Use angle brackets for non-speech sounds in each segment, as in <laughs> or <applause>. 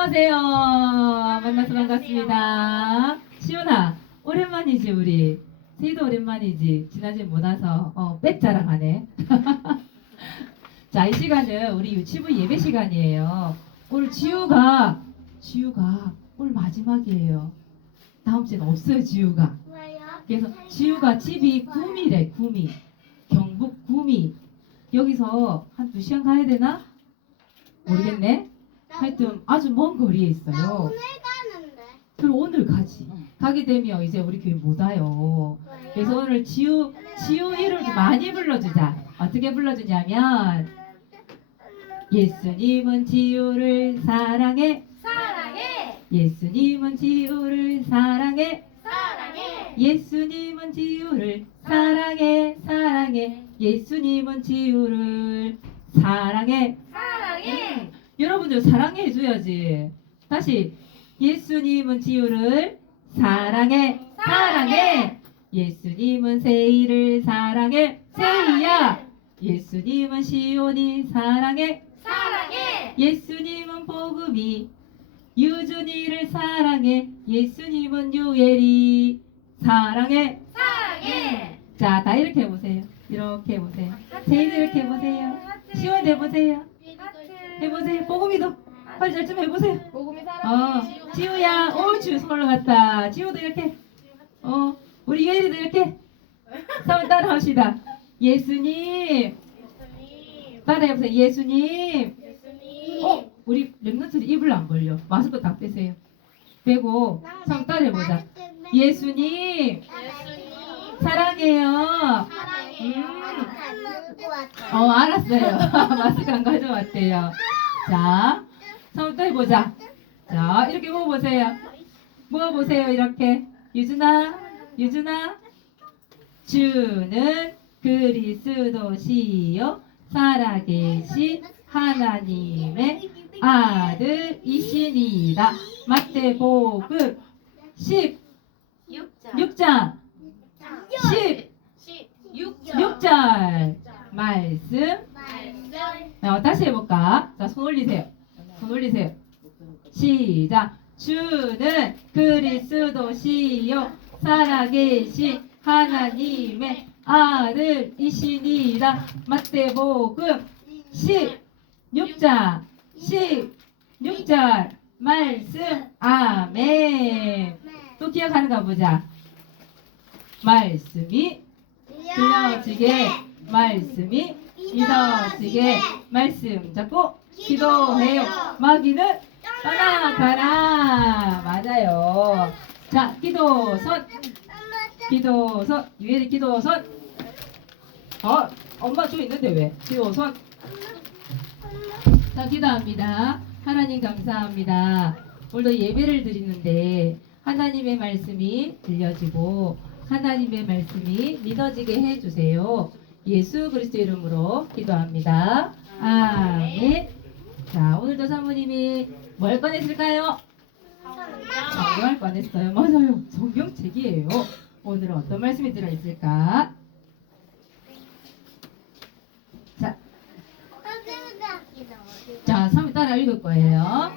안녕하세요. 만나서 반갑습니다. 시온아, 오랜만이지 우리. 세이도 오랜만이지. 지난주에 못 와서 어, 빽 자랑하네. <laughs> 자, 이 시간은 우리 유치부 예배 시간이에요. 오늘 지우가 지우가 오늘 마지막이에요. 다음 주에는 없어요, 지우가. 그래서 지우가 집이 구미래, 구미. 경북 구미. 여기서 한 두 시간 가야 되나? 모르겠네. 하여튼 아주 먼 거리에 나 있어요. 오늘 가는데. 그럼 오늘 가지. 가게 되면 이제 우리 교회 못 와요. 그래서 오늘 지우 지우 이름 좀 많이 불러주자. 어떻게 불러주냐면 예수님은 지우를 사랑해. 사랑해. 예수님은 지우를 사랑해. 사랑해. 예수님은 지우를 사랑해 사랑해. 예수님은 지우를 사랑해. 사랑해. 여러분들 사랑해 해줘야지. 다시 예수님은 지우를 사랑해 사랑해. 예수님은 세이를 사랑해 세이야. 예수님은 시온이 사랑해. 사랑해. 예수님은 복음이 유준이를 사랑해. 예수님은 유엘이 사랑해. 사랑해. 자, 다 이렇게 해보세요. 이렇게 해보세요. 세이도 이렇게 해보세요. 시온 해보세요. 해보세요. 복음이도 활절 좀 해보세요. 복음이 어, 지우야, 옳지, 손 올라갔다. 지우도 이렇게. 어, 우리 유엘이도 이렇게. 한번 따라합시다. 예수님, 예수님. 따라해보세요. 예수님. 예수님. 어, 우리 랩런트들 입을 안 벌려. 마스크 다 빼세요. 빼고, 한번 따라해보자. 예수님, 예수님. 사랑해요. 사랑 해요. 어, 알았어요. 마스크 안 가져왔대요. 자, 한번 또 해보자. 자, 이렇게 모아보세요. 모아보세요, 이렇게. 유준아, 유준아. 주는 그리스도시요. 살아계신 하나님의 아들이시니라. 마태복음 16장 10. 16절 말씀 말씀. 자, 다시 해볼까? 자, 손 올리세요. 손 올리세요. 시작. 주는 그리스도시요 살아계신 하나님의 아들이시니라. 마태복음 16장 16절 말씀 아멘. 또 기억하는가 보자. 말씀이 들려지게 말씀이 믿어지게 말씀 잡고 기도해요. 마귀는 떠나 가라. 맞아요. 자, 기도선, 기도선, 유일의 기도선. 어, 엄마 저 있는데 왜? 기도선. 자, 기도합니다. 하나님 감사합니다. 오늘도 예배를 드리는데 하나님의 말씀이 들려지고 하나님의 말씀이 믿어지게 해주세요. 예수 그리스도 이름으로 기도합니다. 아멘. 자, 오늘도 사모님이 뭘 꺼냈을까요? 성경을 꺼냈어요. 맞아요. 성경책이에요. 오늘은 어떤 말씀이 들어있을까? 자, 자, 사모님 따라 읽을 거예요.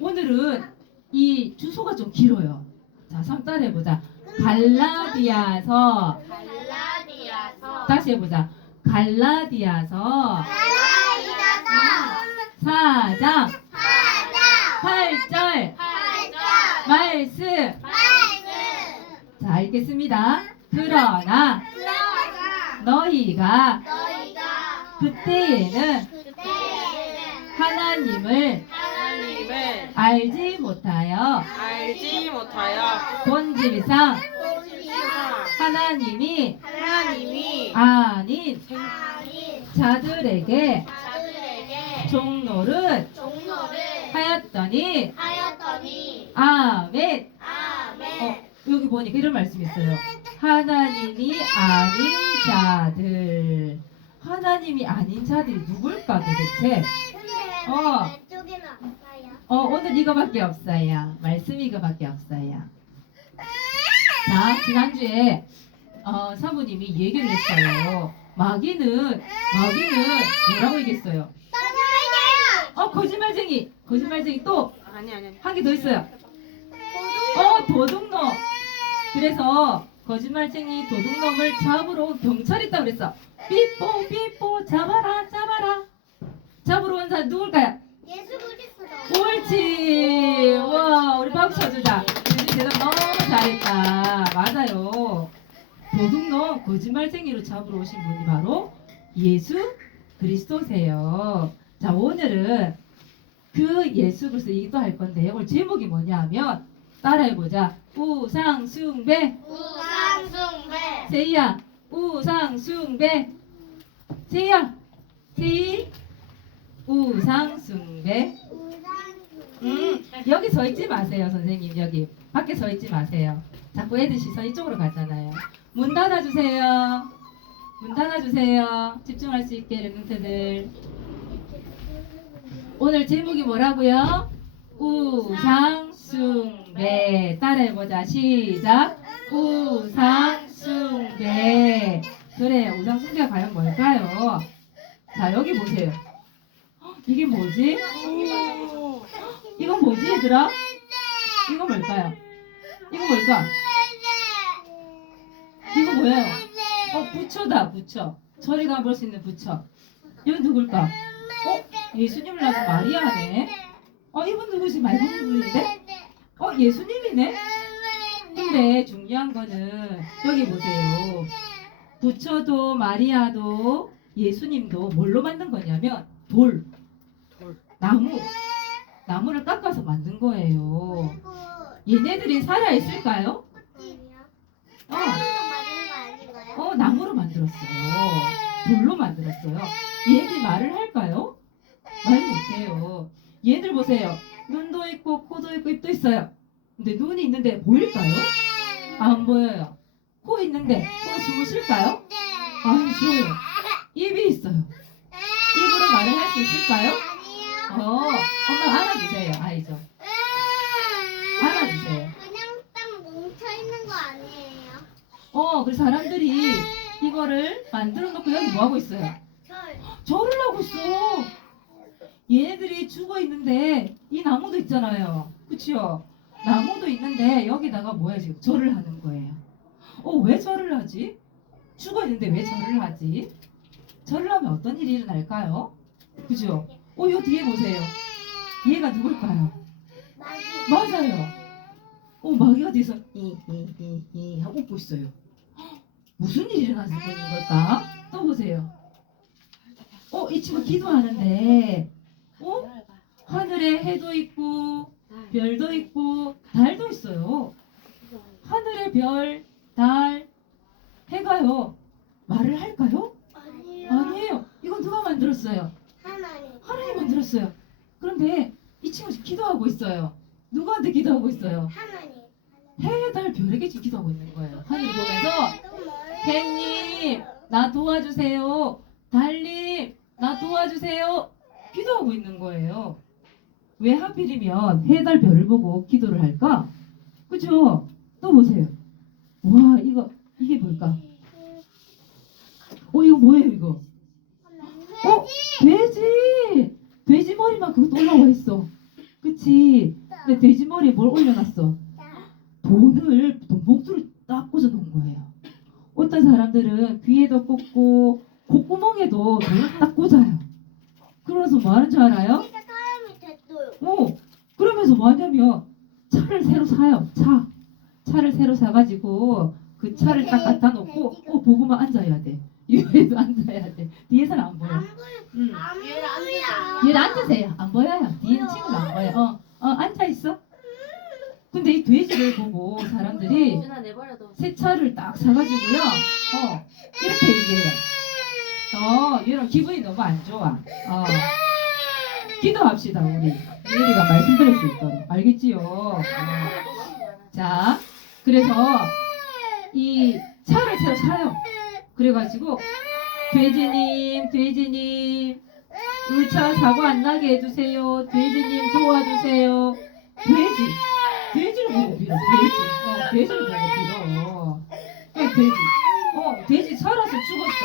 오늘은 이 주소가 좀 길어요. 자, 사모님 따라 해보자. 갈라디아서 갈라디아서. 다시 해보자. 갈라디아서 4장 8절 말씀. 자, 읽겠습니다. 그러나 너희가 그때에는 하나님을 하나님을 알지 못하여 알지 못하여 본질상 하나님이 하나님이 아닌 자들에게 종로를 하였더니 하였더니 아멘. 어, 아멘 여기 보니까 이런 말씀이 있어요. 하나님이 아닌 자들. 하나님이 아닌 자들이 누굴까 도대체? 어. 왼쪽에는 어, 오늘 이거밖에 없어요. 말씀 이거밖에 없어요. 자, 지난주에 어, 사부님이 얘기를 했어요. 마귀는 마귀는 뭐라고 얘기했어요? 어, 거짓말쟁이. 거짓말쟁이 또 아니 아니. 한 개 더 있어요. 어, 도둑놈. 그래서 거짓말쟁이 도둑놈을 잡으러 온 경찰이 있다고 그랬어. 삐뽀 삐뽀 잡아라 잡아라. 잡으러 온 사람 누굴까요? 옳지. 와, 우리 박수 쳐주자. 대답 너무 잘했다. 맞아요. 도둑놈 거짓말쟁이로 잡으러 오신 분이 바로 예수 그리스도세요. 자, 오늘은 그 예수 그리스도 얘기도 할 건데 오늘 제목이 뭐냐면 따라해보자. 우상숭배. 우상숭배. 세이야. 우상숭배. 세이야. 세이. 우상숭배. 음, 여기 서 있지 마세요, 선생님. 여기 밖에 서 있지 마세요. 자꾸 애들 시선 이쪽으로 가잖아요. 문 닫아주세요. 문 닫아주세요. 집중할 수 있게 랩런트들. 오늘 제목이 뭐라고요? 우상숭배. 따라해보자. 시작. 우상숭배. 그래, 우상숭배가 과연 뭘까요? 자, 여기 보세요. 헉, 이게 뭐지? 오. 이건 뭐지 얘들아? 이건 뭘까요? 이건 뭘까? 이거 뭐예요? 어 부처다 부처 저리 가볼 수 있는 부처 이건 누굴까? 어? 예수님을 낳은 마리아네 어 이분 누구지? 말고 분인데? 어 예수님이네? 근데 중요한 거는 여기 보세요 부처도 마리아도 예수님도 뭘로 만든 거냐면 돌 돌. 나무 나무를 깎아서 만든 거예요 얘네들이 살아 있을까요? 어, 어 나무로 만들었어요. 돌로 만들었어요. 얘들 말을 할까요? 말 못해요. 얘들 보세요. 눈도 있고 코도 있고 입도 있어요. 근데 눈이 있는데 보일까요? 안 보여요. 코 있는데 코로 숨을 쉴까요? 안 쉬어요. 입이 있어요. 입으로 말을 할 수 있을까요? 어, 엄마 안아주세요. 아이죠. 안아주세요. 그냥 딱 뭉쳐 있는 거 아니에요? 어, 그래서 사람들이 이거를 만들어 놓고 여기 뭐 하고 있어요? 절. 절을 하고 있어. 얘네들이 죽어 있는데 이 나무도 있잖아요. 그치요? 나무도 있는데 여기다가 뭐야 지금 절을 하는 거예요. 어, 왜 절을 하지? 죽어 있는데 왜 절을 하지? 절을 하면 어떤 일이 일어날까요? 그죠? 어, 요 뒤에 보세요. 얘가 누굴까요? 마귀. 맞아요. 어, 마귀가 뒤에서 이, 이, 이, 이 하고 웃고 있어요. 헉, 무슨 일이 일어나서 그러는 걸까? 또 보세요. 어, 이 친구 기도하는데, 어? 하늘에 해도 있고, 별도 있고, 달도 있어요. 하늘에 별, 달, 해가요. 말을 할까요? 아니요. 아니에요. 이건 누가 만들었어요? 하나님. 만들었어요. 그런데 이 친구 기도하고 있어요. 누구한테 기도하고 있어요? 하나님. 해, 달, 별에게 기도하고 있는 거예요. 하늘 보면서 햇님 나 도와주세요. 달님 나 도와주세요. 기도하고 있는 거예요. 왜 하필이면 해, 달, 별을 보고 기도를 할까? 그죠? 또 보세요. 와 이거 이게 뭘까? 어 이거 뭐예요 이거? 어 돼지 돼지 머리만 그것도 올라와 있어. 그치? 근데 돼지 머리에 뭘 올려놨어? 돈을 돈 봉투를 딱 꽂아 놓은 거예요. 어떤 사람들은 귀에도 꽂고 콧구멍에도 돈을 딱 꽂아요. 그러면서 뭐 하는 줄 알아요? 됐어요. 어, 그러면서 뭐 하냐면 차를 새로 사요. 차. 차를 새로 사가지고 그 차를 딱 갖다 놓고 어 보고만 앉아야 돼. 위에도 앉아야 돼. 뒤에서는 안 보여. 안 보여. 응. 안 보여. 얘는 앉으세요. 안 보여요. 뒤에는 친구가 안 보여. 어, 어 앉아 있어. 근데 이 돼지를 보고 사람들이 준아 내버려둬. 새 차를 딱 사가지고요. 어, 이렇게 얘기해요. 어, 얘는 기분이 너무 안 좋아. 어, 기도합시다, 우리. 민혜리가 말씀드릴 수 있도록. 알겠지요? 어. 자, 그래서 이 차를 새로 사요. 그래가지고, 돼지님, 돼지님, 우리 차 사고 안 나게 해주세요. 돼지님 도와주세요. 돼지. 돼지를 보고 빌어, 돼지. 어, 돼지를 보고 빌어. 왜 돼지? 어, 돼지 살아서 죽었어.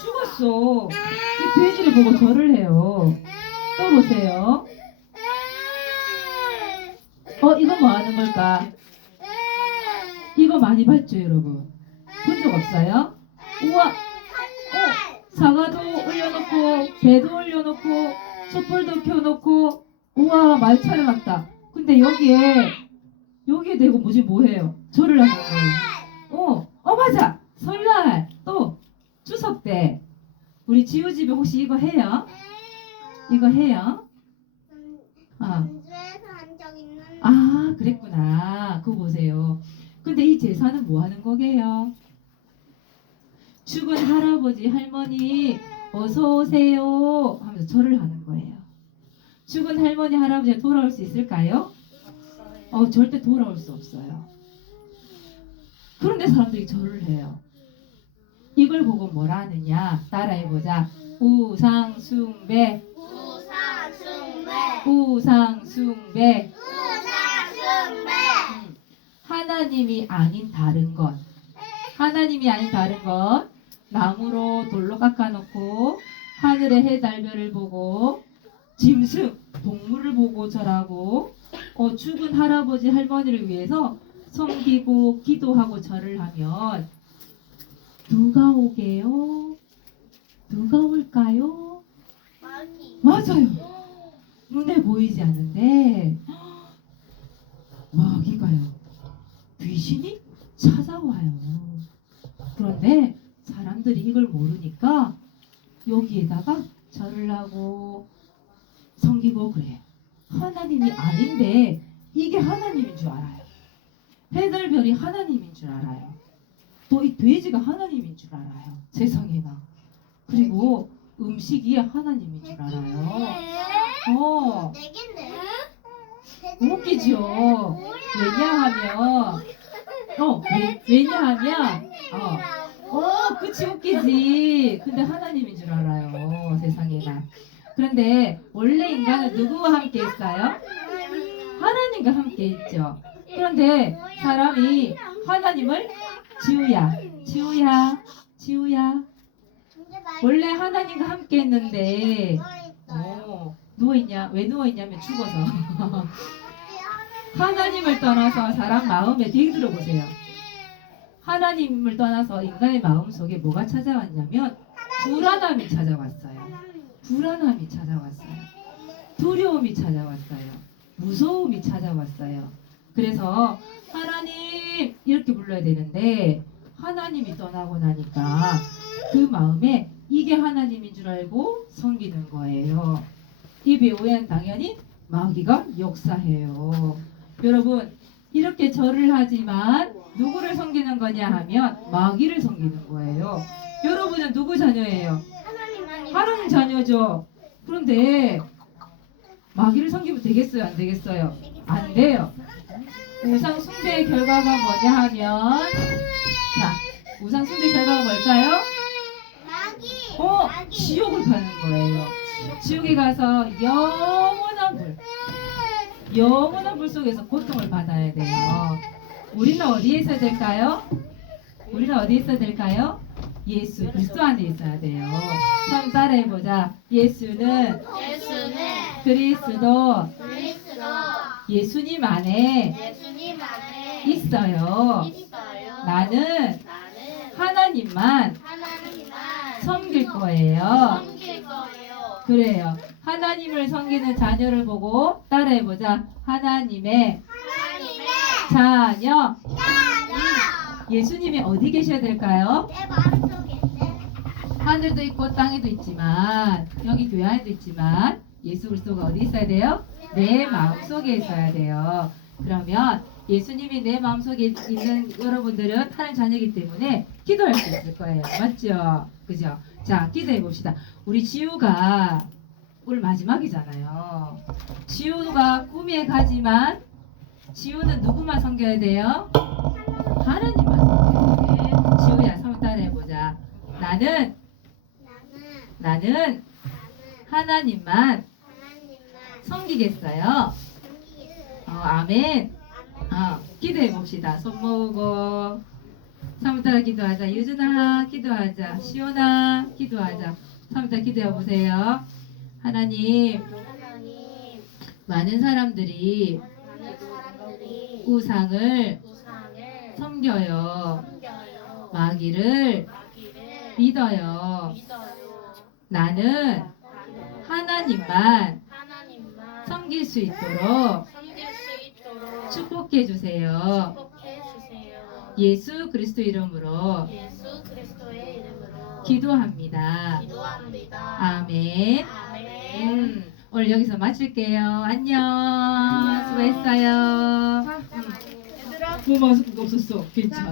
죽었어. 이 돼지를 보고 절을 해요. 또 보세요. 어, 이거 뭐 하는 걸까? 이거 많이 봤죠, 여러분? 본 적 없어요? 우와, 어, 사과도 올려놓고, 배도 올려놓고, 촛불도 켜놓고, 우와, 많이 차려놨다. 근데 여기에, 여기에 대고 뭐지, 뭐해요? 절을 하는 거예요. 어, 어, 맞아! 설날, 또, 추석 때, 우리 지우 집에 혹시 이거 해요? 이거 해요? 아. 아, 그랬구나. 그거 보세요. 근데 이 제사는 뭐 하는 거게요? 죽은 할아버지, 할머니, 어서 오세요. 하면서 절을 하는 거예요. 죽은 할머니, 할아버지 돌아올 수 있을까요? 어, 절대 돌아올 수 없어요. 그런데 사람들이 절을 해요. 이걸 보고 뭐라 하느냐? 따라해보자. 우상숭배, 우사숭배. 우상숭배. 우사숭배. 음, 하나님이 아닌 다른 것. 하나님이 아닌 다른 것. 나무로 돌로 깎아놓고 하늘의 해 달별을 보고 짐승 동물을 보고 절하고 어, 죽은 할아버지 할머니를 위해서 섬기고 기도하고 절을 하면 누가 오게요? 누가 올까요? 마귀. 맞아요. 눈에 보이지 않는데 마귀가요. 귀신이 찾아와요. 그런데 사람들이 이걸 모르니까 여기에다가 절을 하고 섬기고 그래요. 하나님이 아닌데 이게 하나님인 줄 알아요. 해달별이 하나님인 줄 알아요. 또 이 돼지가 하나님인 줄 알아요. 세상에나. 그리고 음식이 하나님인 줄 알아요. 어. 웃기죠. 왜냐하면, 어, 왜, 왜냐하면, 어, 어, 그치 웃기지. 근데 하나님인 줄 알아요. 세상에나. 그런데 원래 인간은 누구와 함께 했어요? 하나님과 함께 있죠. 그런데 사람이 하나님을 지우야, 지우야, 지우야. 원래 하나님과 함께 했는데, 어, 누워 있냐? 왜 누워 있냐면 죽어서. <laughs> 하나님을 떠나서 사람 마음에 되게 들어 보세요. 하나님을 떠나서 인간의 마음 속에 뭐가 찾아왔냐면 불안함이 찾아왔어요. 불안함이 찾아왔어요. 두려움이 찾아왔어요. 무서움이 찾아왔어요. 그래서 하나님 이렇게 불러야 되는데 하나님이 떠나고 나니까 그 마음에 이게 하나님인 줄 알고 섬기는 거예요. 이 배우엔 당연히 마귀가 역사해요. 여러분 이렇게 절을 하지만 누구를 섬기는 거냐 하면 마귀를 섬기는 거예요. 여러분은 누구 자녀예요? 하나님 자녀죠. 그런데 마귀를 섬기면 되겠어요? 안 되겠어요? 안 돼요. 우상 숭배의 결과가 뭐냐 하면 자 우상 숭배 결과가 뭘까요? 마귀. 어. 지옥을 가는 거예요. 지옥에 가서 영원한 불 영원한 불 속에서 고통을 받아야 돼요. 우리는 어디에 있어야 될까요? 우리는 어디에 있어야 될까요? 예수 그리스도 안에 있어야 돼요. 한번 따라해 보자. 예수는 예수는 그리스도 그리스도 예수님 안에 예수님 안에 있어요. 있어요. 나는 나는 하나님만 하나님만 섬길 거예요. 섬길 거예요. 그래요. 하나님을 섬기는 자녀를 보고 따라해보자. 하나님의 하나님의 자녀. 자녀. 예수님이 어디 계셔야 될까요? 내 마음속에 하늘도 있고 땅에도 있지만 여기 교회 안에도 있지만 예수 그리스도가 어디 있어야 돼요? 내 마음속에 있어야 돼요. 그러면 예수님이 내 마음속에 있는 여러분들은 하나님 자녀이기 때문에 기도할 수 있을 거예요. 맞죠? 그죠? 자, 기도해 봅시다. 우리 지우가 올 마지막이잖아요. 지우가 꿈에 가지만 지우는 누구만 섬겨야 돼요? 하나님만 섬겨야 돼. 지우야, 한번 따라해보자. 나는 나는 하나님만 섬기겠어요. 어, 아멘. 어, 기도해 봅시다. 손 모으고. 삼따라 기도하자. 유준아 기도하자. 시온아 기도하자. 삼따 기도해 보세요. 하나님 하나님 많은 사람들이 많은 사람들이 우상을 우상을 섬겨요. 섬겨요. 마귀를 마귀를 믿어요. 믿어요. 나는 하나님만 하나님만 섬길 수 있도록 섬길 수 있도록 축복해 주세요. 축복해 주세요. 예수 그리스도 이름으로 예수 그리스도의 이름으로 기도합니다. 기도합니다. 아멘. 아멘. 음, 오늘 여기서 마칠게요. 안녕. 수고했어요. 얘들아 뭐 마스크가 없었어. 괜찮아.